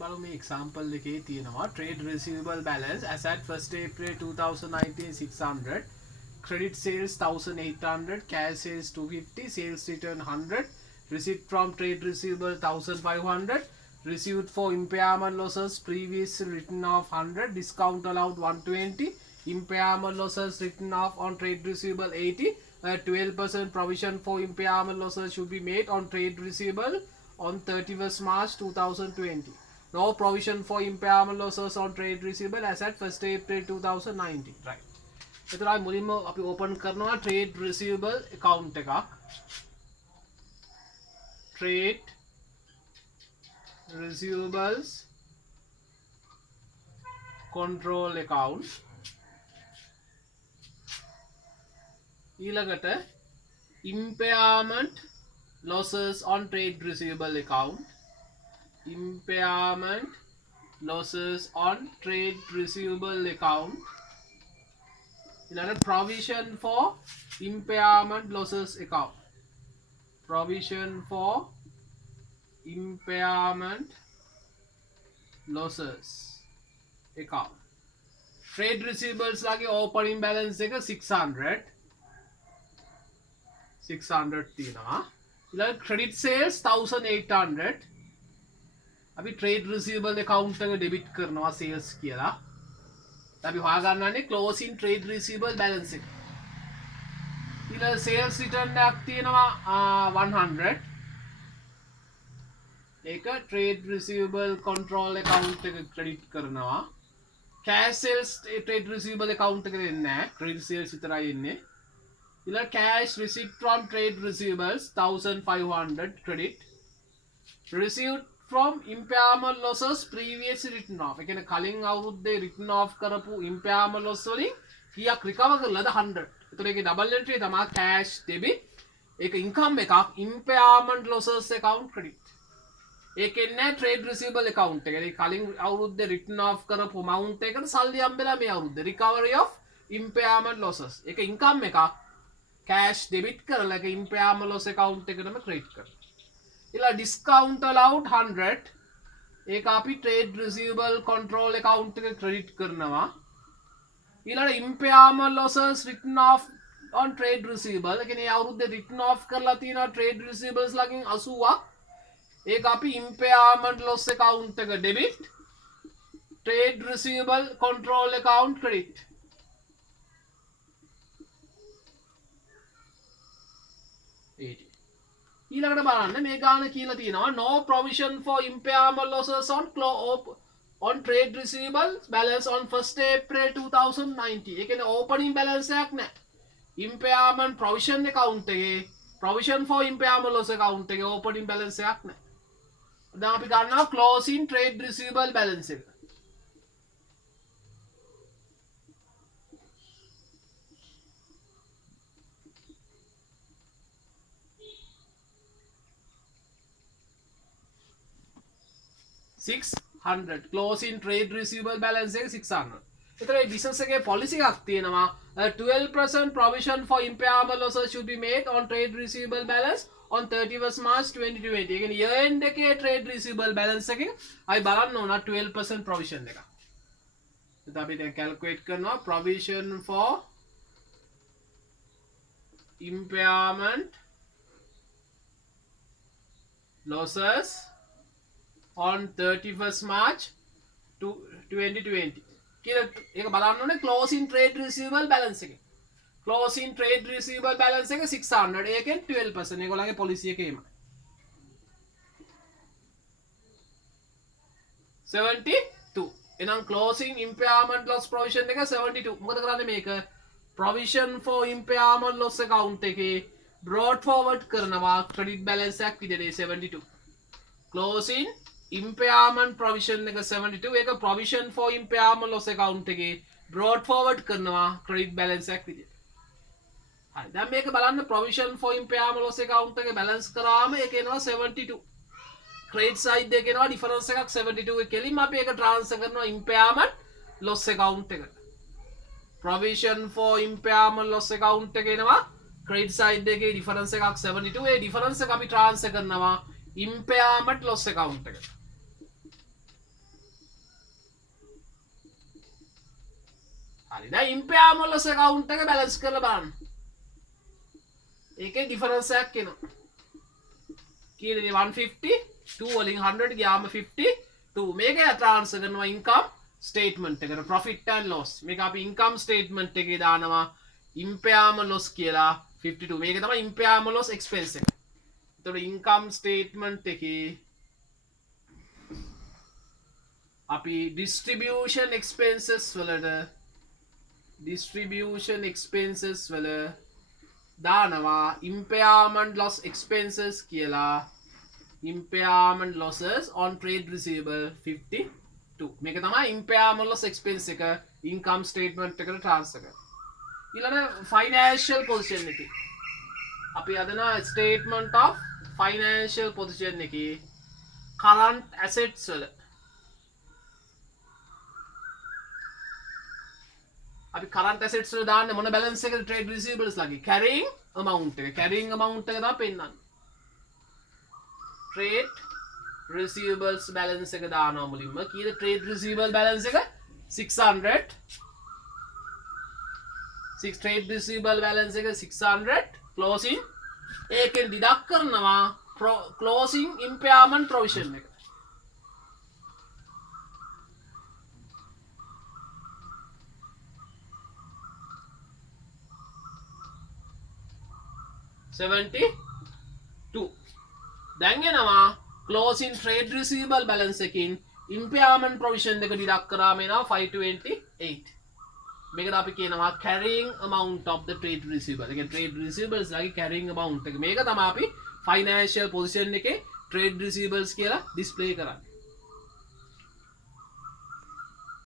බලමු මේ example එකේ තියෙනවා trade receivable balance as at 1st April 2019 600, credit sales 1800, cash sales 250, sales return 100, receipt from trade receivable 1500, received for impairment losses previously written off 100, discount allowed 120, impairment losses written off on trade receivable 80, 12% provision for impairment losses should be made on trade receivable on 31st March 2020. No provision for impairment losses on trade receivable as at 1st April 2019. Right. එතන මුලින්ම අපි open කරනවා trade receivable account එකක්. Trade receivables control account. ඊළඟට impairment losses on trade receivable account. Impairment losses on trade receivable account. Provision for impairment losses account. Provision for impairment losses account. Trade receivables lagi opening balance එක 600 තියෙනවා. ඊළඟ credit sales 1800. අපි trade receivable account එක debit කරනවා sales කියලා. අපි හොයාගන්නන්නේ closing trade receivable balance එක. ඊළඟ sales return එකක් තියෙනවා 100. ඒක trade receivable control account එක credit කරනවා. cash sales trade receivable account එකට එන්නේ නැහැ. credit sales විතරයි එන්නේ. ඊළඟ cash receipt from trade receivables 1500 credit. Received from impairment losses previously written off. එකන කලින් අවුරුද්දේ written off කරපු impairment loss වලින් කීයක් recover කරලාද 100. ඒතර ඒකේ double entry තමයි cash debit. ඒක income එකක් impairment losses account credit. ඒකේ නෑ trade receivable account එක. ඒ කලින් අවුරුද්දේ written off කරපු amount එකට සල්ලි හම්බෙලා මේ අවුරුද්දේ recovery of impairment losses. ඒක income එකක් cash debit කරලා ඒක impairment loss account එකටම credit කරනවා. इला discount allowed 100 एक आपी trade receivable control account के credit करना इला impairment losses written off on trade receivable लेकिन ये आवरुद्दे written off कर लाती ना trade receivables लगिंग 80 एक आपी impairment loss account के debit trade receivable control account credit ඊළඟට බලන්න මේ ගාන කියලා තියෙනවා no provision for impairment losses on trade receivables balance on 1st April 2090. ඒ කියන්නේ opening balance එකක් නැහැ. impairment provision account එකේ provision for impairment loss account එකේ opening balance එකක් නැහැ. දැන් අපි ගන්නවා closing trade receivable balance එක. $600 closing trade receivable balance එක 600. එතන මේ business එකේ policy එකක් තියෙනවා 12% provision for impairment losses should be made on trade receivable balance on 31st March 2020. ඒ කියන්නේ year end එකේ trade receivable balance එකේ අයි බලන්න ඕන 12% provision එක. එතන අපි දැන් calculate කරනවා provision for impairment losses on 31st March 2020. කියලා ඒක බලන්න ඕනේ closing trade receivable balance එකේ. closing trade receivable balance එක 600. ඒකෙන් 12% ඒගොල්ලන්ගේ policy එකේ එම. 72. එහෙනම් closing impairment loss provision එක 72. මොකද කරන්නේ මේක provision for impairment loss account එකේ brought forward කරනවා credit balance එකක් විදිහට 72. closing impairment provision එක 72 ඒක provision for impairment loss account එකේ brought forward කරනවා credit balance එකක් විදිහට. හරි. දැන් මේක බලන්න provision for impairment loss account එකේ balance කරාම ඒක එනවා 72. credit side එකේ එනවා difference එකක් 72 එක කෙලින්ම අපි ඒක transfer කරනවා impairment loss account එකට. provision for impairment loss account එකේ එනවා credit side එකේ difference එකක් 72. ඒ difference එක අපි transfer කරනවා impairment loss account එකට. හරි දැන් impairment loss account එක balance කරලා බලන්න ඒකේ difference එකක් එනවා කීයද 150 2 වලින් 100 ගියාම 52 මේක transfer කරනවා income statement එකට profit and loss මේක අපි income statement එකේ දානවා impairment loss කියලා 52 මේක තමයි impairment loss expense එක එතකොට income statement එකේ අපි distribution expenses වල දානවා impairment loss expenses කියලා impairment losses on trade receivable 52 මේක තමයි impairment loss expense එක income statement එකට transfer කරනවා ඊළඟ financial position එකේ අපි අදනවා statement of financial position එකේ current assets වල අපි current assets වල දාන්නේ මොන balance එකද trade receivables ලගේ carrying amount එක තමයි පෙන්නන්නේ trade receivables balance එක දානවා මුලින්ම කීයද trade receivable balance එක 600 trade receivable balance එක 600 closing ඒකෙන් deduct කරනවා closing impairment provision එක 72 දැන් එනවා closing trade receivable balance එකකින් impairment provision එක deduct කරාම එනවා 528 මේකට අපි කියනවා carrying amount of the trade receivable ඒ කියන්නේ trade receivables ලගේ carrying amount එක මේක තමයි අපි financial position එකේ trade receivables කියලා display කරන්නේ